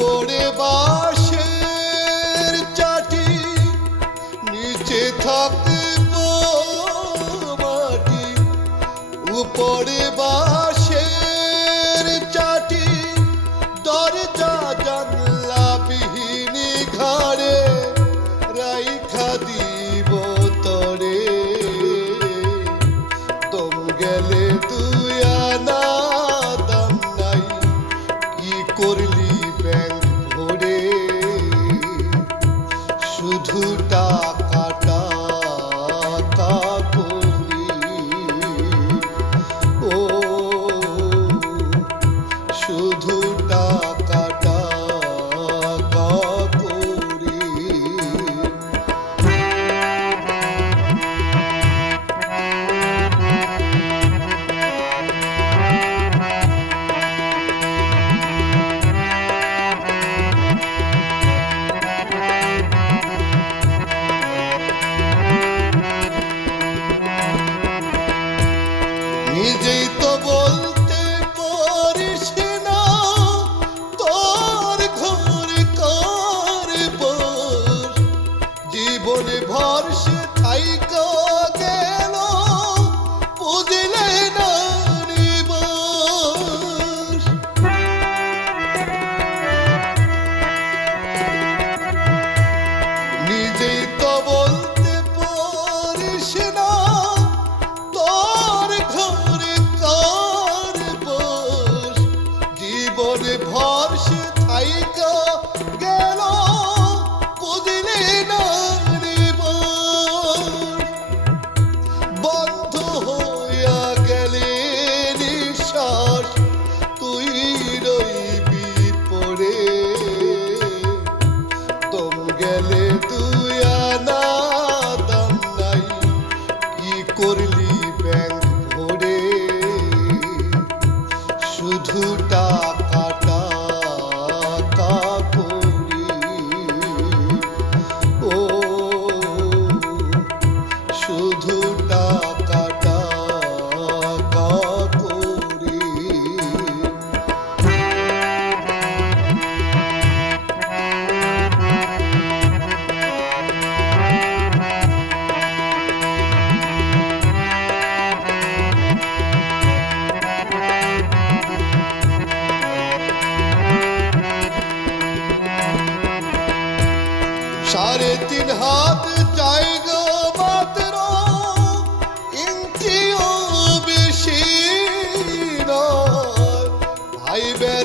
পড়ে বা শুধু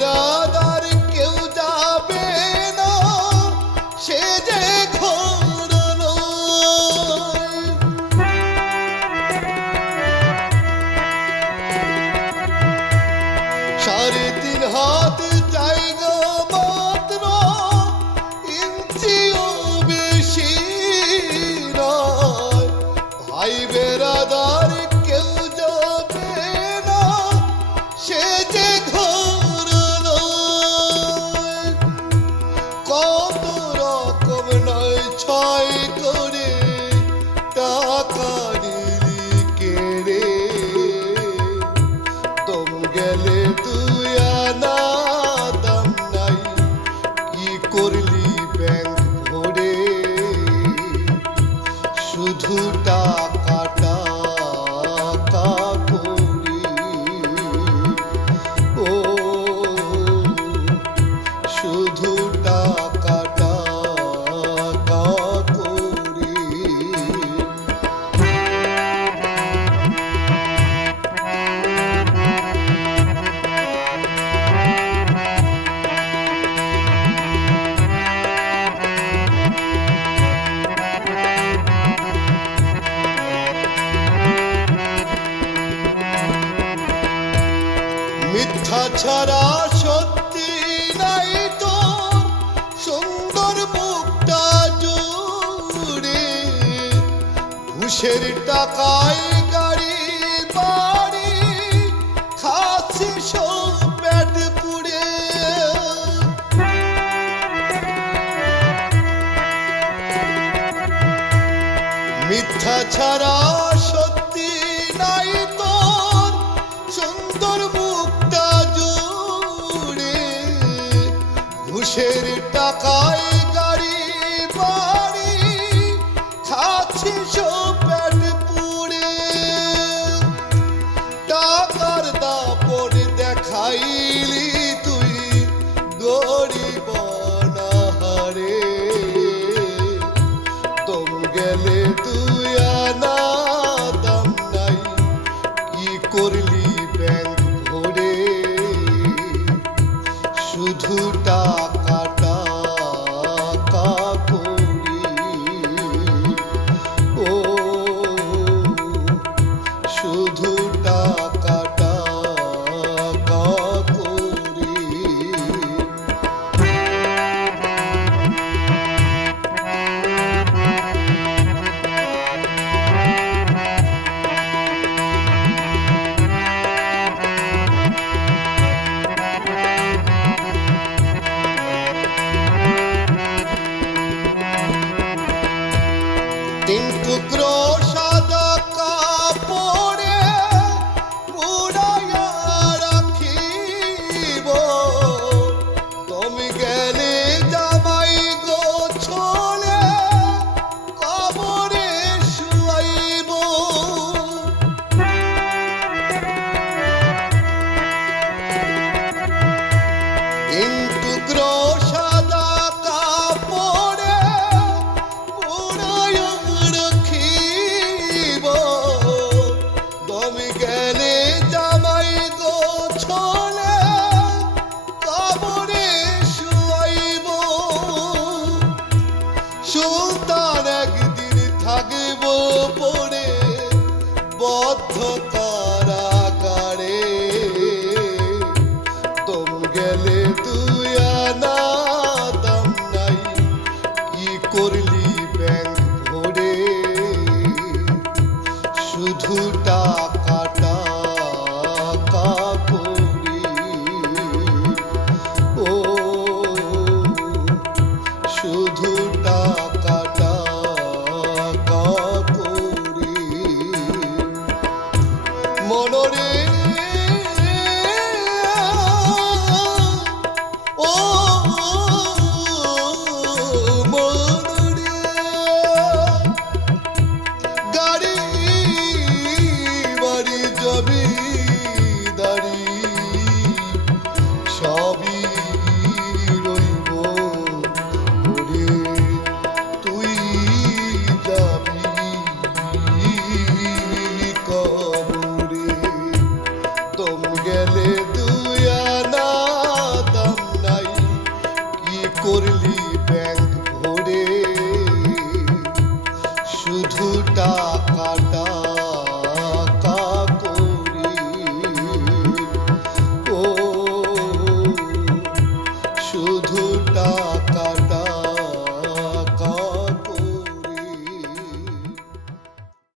राधा কত রকম নয় ছয় করে টাকা নিলি কেড়ে তোম গেলে তুই আনা দাম নাই, কি করলি ব্যাংক ছাড়া সত্যি নাই তো সুন্দর মুখটা জুড়ে। ঘুষের টাকায় খাচ্ছে সব পুড়ে। মিথ্যা ছাড়া সত্যি নাই কিসের টাকায় গাড়ি, বাড়ি, খাচ্ছি সব পুড়ে। টাকার দাপড়ে দেখাইলি তুই, গরিব নাহারে তোম গেলে তুই আনা দাম নাই, কি করলি করলি ব্যাংক ভরে। শুধু টাকা টাকা করি। ও শুধু টাকা निराकार